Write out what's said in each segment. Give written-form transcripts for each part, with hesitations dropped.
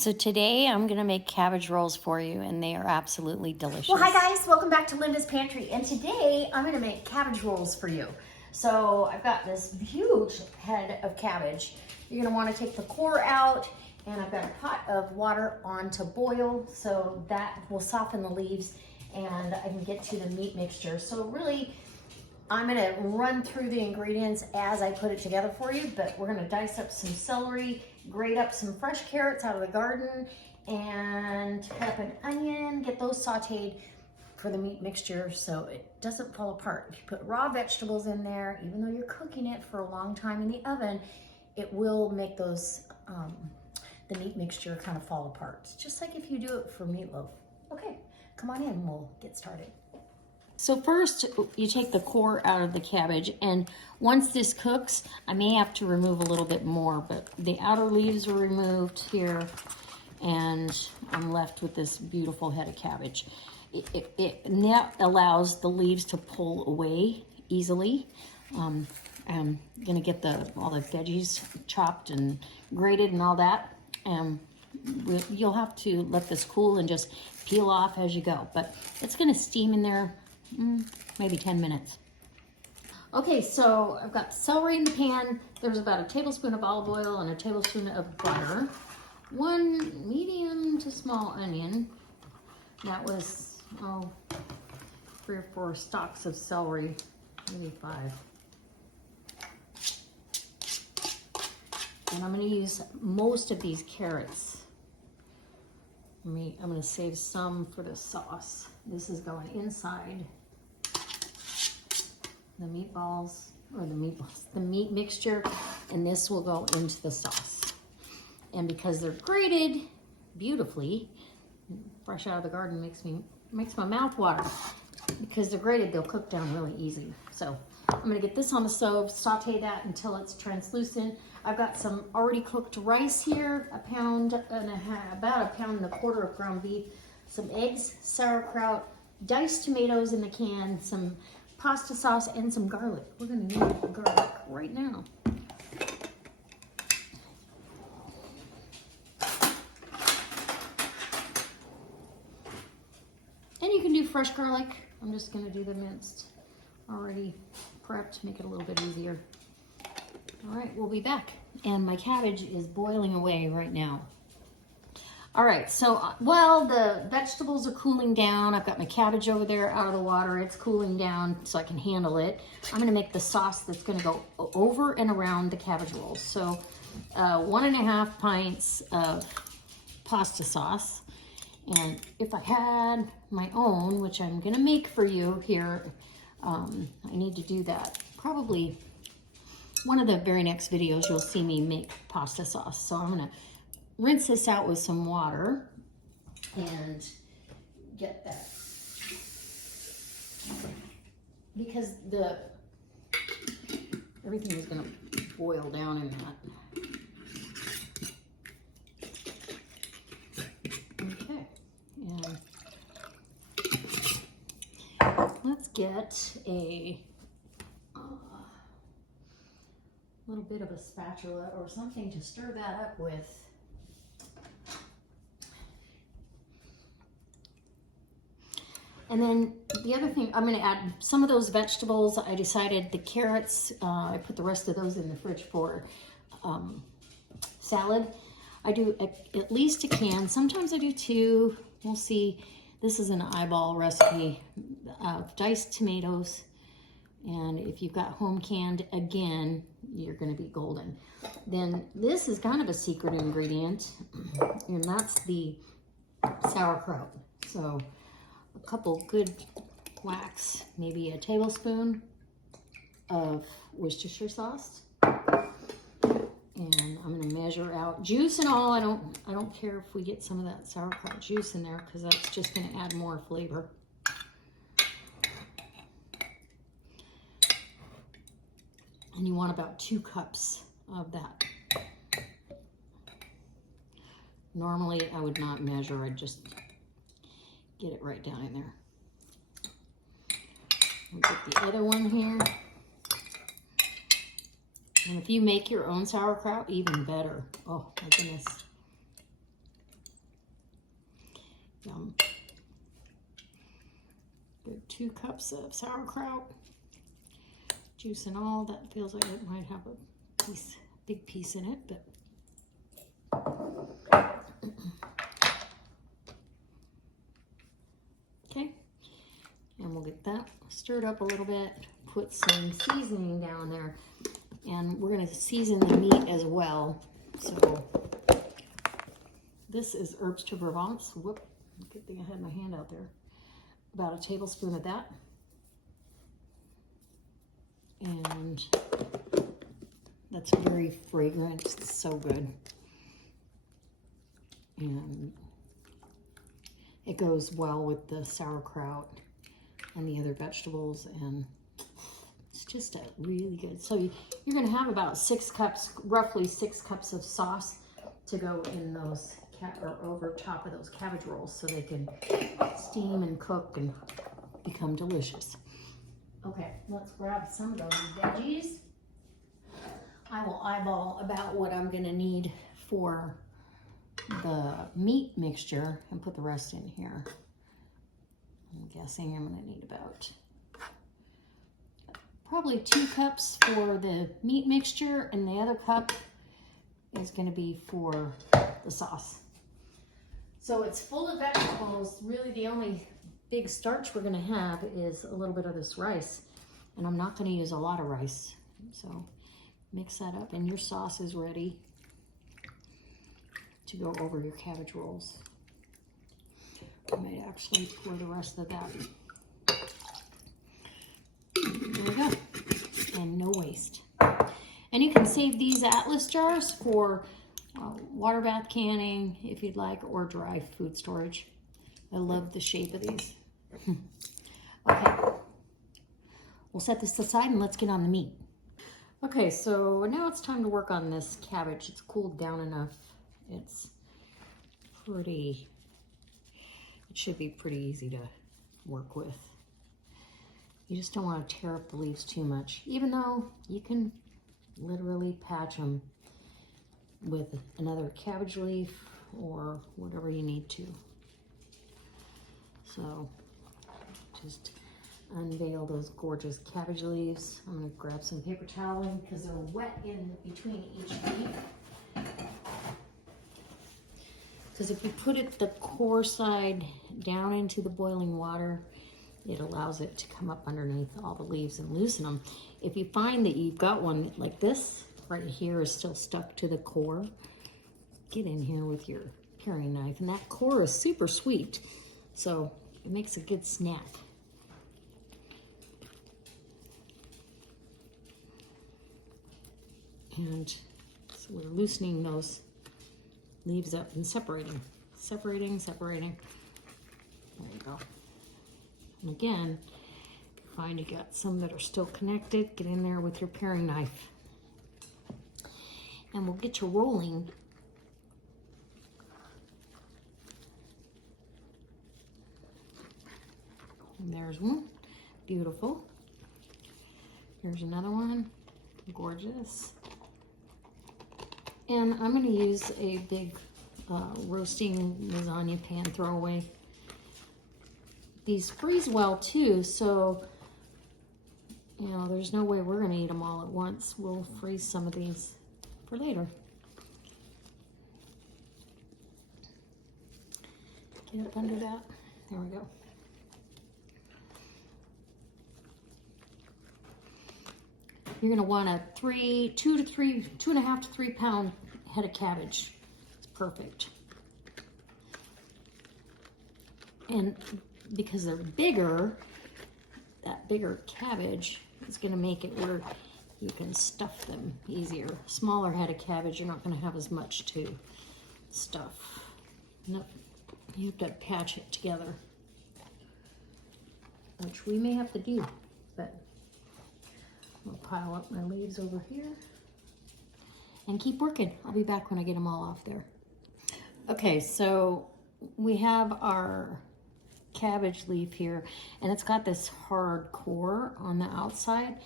So today I'm gonna make cabbage rolls for you, and they are absolutely delicious. Well, hi guys, welcome back to Linda's Pantry, and today I'm gonna make cabbage rolls for you. So I've got this huge head of cabbage. You're gonna wanna take the core out, and I've got a pot of water on to boil, so that will soften the leaves, and I can get to the meat mixture. So really, I'm gonna run through the ingredients as I put it together for you, but we're gonna dice up some celery, grate up some fresh carrots out of the garden, and cut up an onion, get those sauteed for the meat mixture so it doesn't fall apart. If you put raw vegetables in there, even though you're cooking it for a long time in the oven, it will make those, the meat mixture kind of fall apart. It's just like if you do it for meatloaf. Okay, come on in, we'll get started. So first, you take the core out of the cabbage, and once this cooks, I may have to remove a little bit more, but the outer leaves are removed here, and I'm left with this beautiful head of cabbage. That allows the leaves to pull away easily. I'm gonna get all the veggies chopped and grated and all that, and you'll have to let this cool and just peel off as you go, but it's gonna steam in there maybe 10 minutes. Okay, so I've got celery in the pan. There's about a tablespoon of olive oil and a tablespoon of butter. 1 medium to small onion. That was, 3 or 4 stalks of celery, maybe 5. And I'm gonna use most of these carrots. I'm gonna save some for the sauce. This is going inside the meatballs, or the meat mixture, and this will go into the sauce. And because they're grated beautifully, fresh out of the garden makes my mouth water. Because they're grated, they'll cook down really easy. So I'm gonna get this on the stove, saute that until it's translucent. I've got some already cooked rice here, about 1.25 pounds of ground beef, some eggs, sauerkraut, diced tomatoes in the can, some pasta sauce, and some garlic. We're gonna need garlic right now. And you can do fresh garlic. I'm just gonna do the minced, already prepped to make it a little bit easier. All right, we'll be back. And my cabbage is boiling away right now. All right, so while the vegetables are cooling down, I've got my cabbage over there out of the water. It's cooling down so I can handle it. I'm gonna make the sauce that's gonna go over and around the cabbage rolls. So 1.5 pints of pasta sauce. And if I had my own, which I'm gonna make for you here, I need to do that. Probably one of the very next videos, you'll see me make pasta sauce. So I'm gonna rinse this out with some water and get that. Because everything is gonna boil down in that. Okay, and let's get a little bit of a spatula or something to stir that up with. And then the other thing, I'm gonna add some of those vegetables. I decided the carrots, I put the rest of those in the fridge for salad. I do at least a can. Sometimes I do 2. We'll see. This is an eyeball recipe of diced tomatoes. And if you've got home canned, again, you're gonna be golden. Then this is kind of a secret ingredient, and that's the sauerkraut. So a couple good whacks, maybe a tablespoon of Worcestershire sauce. And I'm gonna measure out juice and all. I don't care if we get some of that sauerkraut juice in there, because that's just gonna add more flavor. And you want about 2 cups of that. Normally I would not measure, I'd just get it right down in there. We'll get the other one here. And if you make your own sauerkraut, even better. Oh my goodness. Yum. Good 2 cups of sauerkraut. Juice and all. That feels like it might have a piece, big piece in it, but okay. And we'll get that stirred up a little bit. Put some seasoning down there, and we're going to season the meat as well. So this is herbs de Provence. Whoop! Good thing I had my hand out there. About a tablespoon of that. And that's very fragrant. It's so good. And it goes well with the sauerkraut and the other vegetables, and it's just a really good. So you're going to have about 6 cups, roughly 6 cups of sauce to go in those or over top of those cabbage rolls, so they can steam and cook and become delicious. Okay, let's grab some of those veggies. I will eyeball about what I'm going to need for the meat mixture and put the rest in here. I'm guessing I'm going to need about probably 2 cups for the meat mixture, and the other cup is going to be for the sauce. So it's full of vegetables. Really the only big starch we're going to have is a little bit of this rice, and I'm not going to use a lot of rice. So mix that up, and your sauce is ready to go over your cabbage rolls. I might actually pour the rest of that. There we go. And no waste. And you can save these Atlas jars for water bath canning if you'd like, or dry food storage. I love the shape of these. Okay. We'll set this aside and let's get on the meat. Okay, so now it's time to work on this cabbage. It's cooled down enough. It's pretty, it should be pretty easy to work with. You just don't want to tear up the leaves too much, even though you can literally patch them with another cabbage leaf or whatever you need to. So just unveil those gorgeous cabbage leaves. I'm going to grab some paper towel because they're wet in between each leaf. Because if you put it the core side down into the boiling water, it allows it to come up underneath all the leaves and loosen them. If you find that you've got one like this right here is still stuck to the core, get in here with your paring knife. And that core is super sweet, so it makes a good snack. And so we're loosening those leaves up and separating. There you go. And again, find you got some that are still connected, get in there with your paring knife. And we'll get you rolling. And there's one, beautiful. Here's another one, gorgeous. And I'm going to use a big roasting lasagna pan throwaway. These freeze well too, so you know there's no way we're going to eat them all at once. We'll freeze some of these for later. Get up under that. There we go. You're going to want a 2.5 to 3 pound head of cabbage. It's perfect. And because they're bigger, that bigger cabbage is going to make it where you can stuff them easier. Smaller head of cabbage, you're not going to have as much to stuff. Nope. You have to patch it together, which we may have to do, but I'll pile up my leaves over here and keep working. I'll be back when I get them all off there. Okay, so we have our cabbage leaf here, and it's got this hard core on the outside.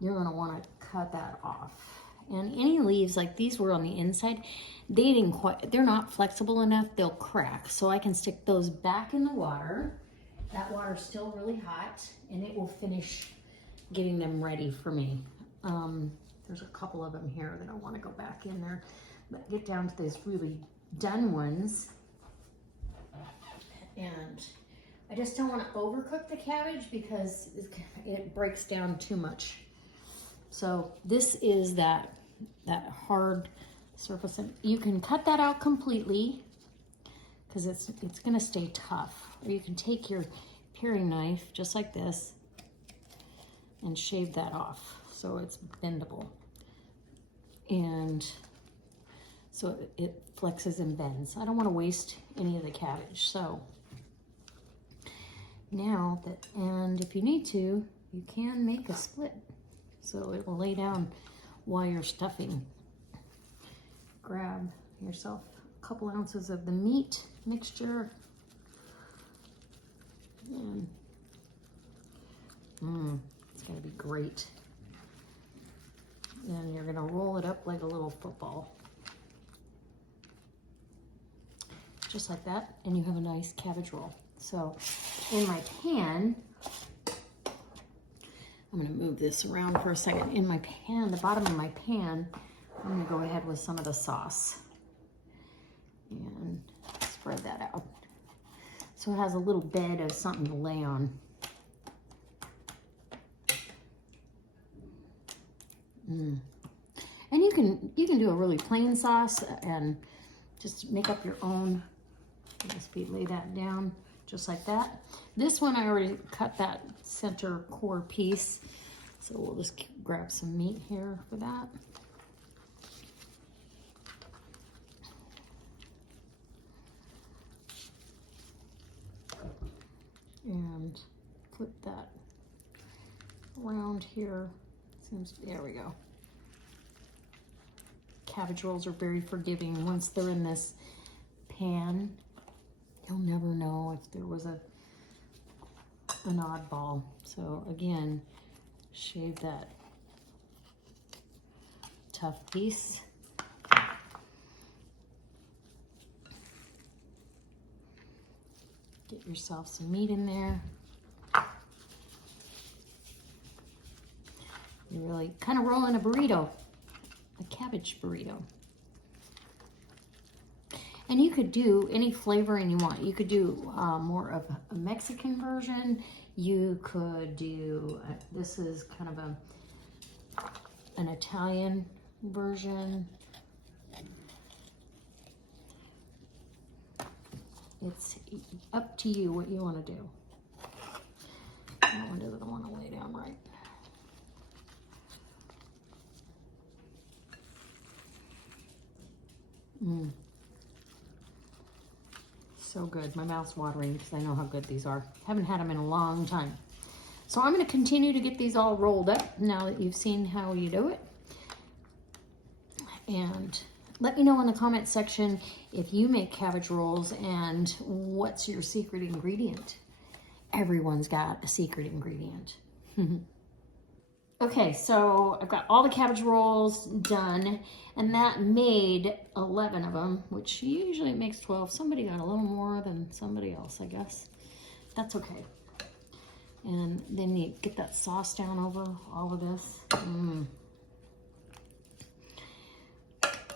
You're going to want to cut that off. And any leaves, like these were on the inside, they're not flexible enough, they'll crack. So I can stick those back in the water. That water's still really hot, and it will finish getting them ready for me. There's a couple of them here that I want to go back in there. But get down to these really done ones. And I just don't want to overcook the cabbage because it breaks down too much. So this is that hard surface. And you can cut that out completely because it's going to stay tough. Or you can take your paring knife just like this and shave that off so it's bendable. And so it flexes and bends. I don't want to waste any of the cabbage. So now that, and if you need to, you can make a split. So it will lay down while you're stuffing. Grab yourself a couple ounces of the meat mixture. And it's gonna be great. Then you're gonna roll it up like a little football. Just like that, and you have a nice cabbage roll. So in my pan, I'm gonna move this around for a second. In my pan, the bottom of my pan, I'm gonna go ahead with some of the sauce and spread that out. So it has a little bed of something to lay on. And you can do a really plain sauce and just make up your own recipe. Lay that down just like that. This one I already cut that center core piece, so we'll just grab some meat here for that. And flip that around here. There we go. Cabbage rolls are very forgiving. Once they're in this pan, you'll never know if there was an oddball. So again, shave that tough piece. Get yourself some meat in there. You're really kind of rolling a burrito, a cabbage burrito. And you could do any flavoring you want. You could do more of a Mexican version. You could do, this is kind of an Italian version. It's up to you what you want to do. That one doesn't want to lay down right. So good. My mouth's watering because I know how good these are. Haven't had them in a long time. So I'm going to continue to get these all rolled up now that you've seen how you do it. And let me know in the comment section if you make cabbage rolls and what's your secret ingredient. Everyone's got a secret ingredient. Okay, so I've got all the cabbage rolls done, and that made 11 of them, which usually makes 12. Somebody got a little more than somebody else, I guess. That's okay. And then you get that sauce down over all of this.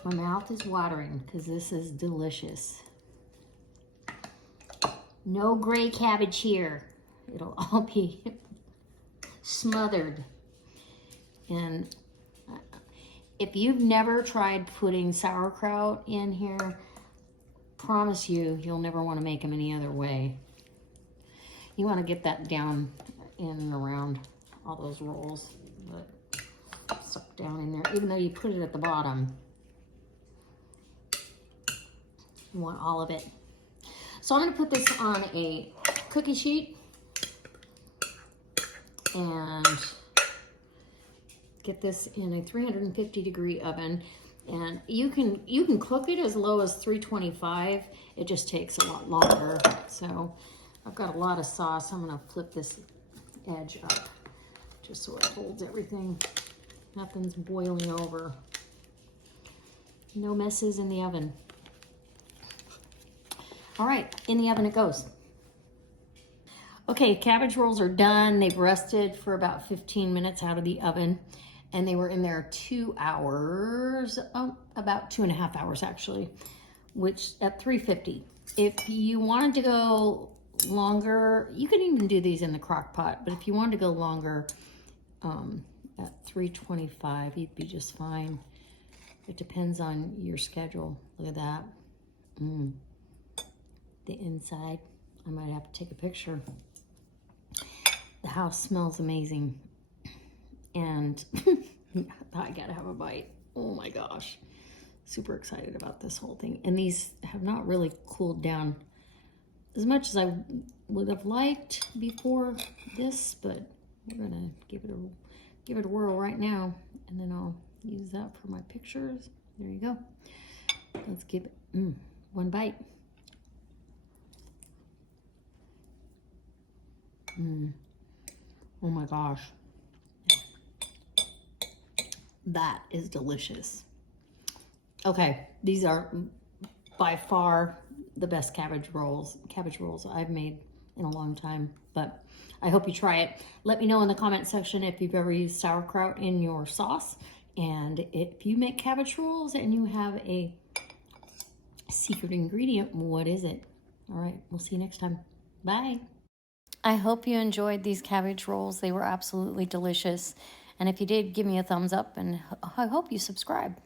My mouth is watering because this is delicious. No gray cabbage here. It'll all be smothered. And if you've never tried putting sauerkraut in here, promise you'll never want to make them any other way. You want to get that down in and around all those rolls, but stuck down in there, even though you put it at the bottom. You want all of it. So I'm going to put this on a cookie sheet and get this in a 350-degree oven. And you can cook it as low as 325. It just takes a lot longer. So I've got a lot of sauce. I'm going to flip this edge up just so it holds everything. Nothing's boiling over. No messes in the oven. All right, in the oven it goes. Okay, cabbage rolls are done. They've rested for about 15 minutes out of the oven, and they were in there 2 hours, about 2.5 hours actually, which at 350. If you wanted to go longer, you could even do these in the crock pot, but if you wanted to go longer, at 325, you'd be just fine. It depends on your schedule. Look at that. The inside, I might have to take a picture. The house smells amazing. And I gotta have a bite. Oh my gosh. Super excited about this whole thing. And these have not really cooled down as much as I would have liked before this, but we're gonna give it a whirl right now, and then I'll use that for my pictures. There you go. Let's give it one bite. Oh my gosh. That is delicious. Okay, these are by far the best cabbage rolls I've made in a long time, but I hope you try it. Let me know in the comment section if you've ever used sauerkraut in your sauce, and if you make cabbage rolls and you have a secret ingredient, what is it? All right, we'll see you next time. Bye. I hope you enjoyed these cabbage rolls. They were absolutely delicious. And if you did, give me a thumbs up, and I hope you subscribe.